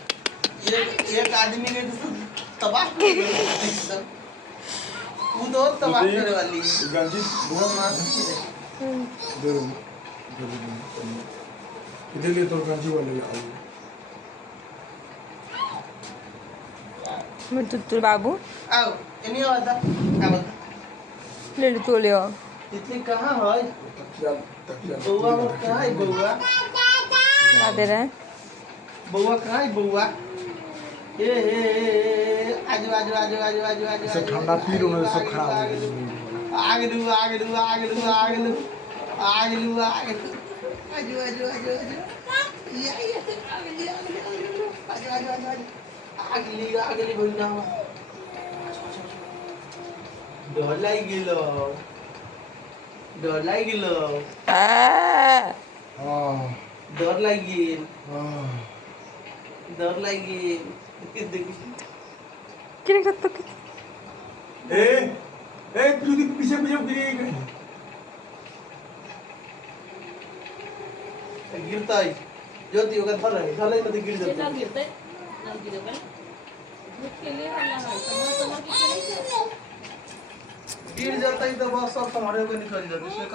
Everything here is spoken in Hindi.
एक आदमी ने तो तबाह कर दिया एकदम। वो तो तबाह करने वाली गंजी बहुत मार इधर ले तो गंजी वाले आओ मैं तुत्तुर बाबू आओ इन्हीं वाला क्या बता ले लो तो ले आओ इतनी कहाँ है तकिया तकिया बउआ वो कहाँ है बउआ क्या दे रहे हैं बउआ कहाँ है बउआ ए आजू आजू आजू आजू आजू आजू सब ठंडा पी लो ना सब खराब हो गया आगलू आगलू आगलू आगलू आगलू आगलू आजू आजू आजू आजू ये आगली आगली आजू आजू आजू आगली आगली बोलना डोलाई गिलो डर लागिल डर लागिल किने का तो ए पीछे पीछे पीछे गिरता है ज्योति होगा धर रहे धर तो गिर जाता है गिरते ना गिरे भाई भूख के लिए हल्ला है समझ समझ के लिए गिर जाता है तो बस सब हमारे को निकल जाता है।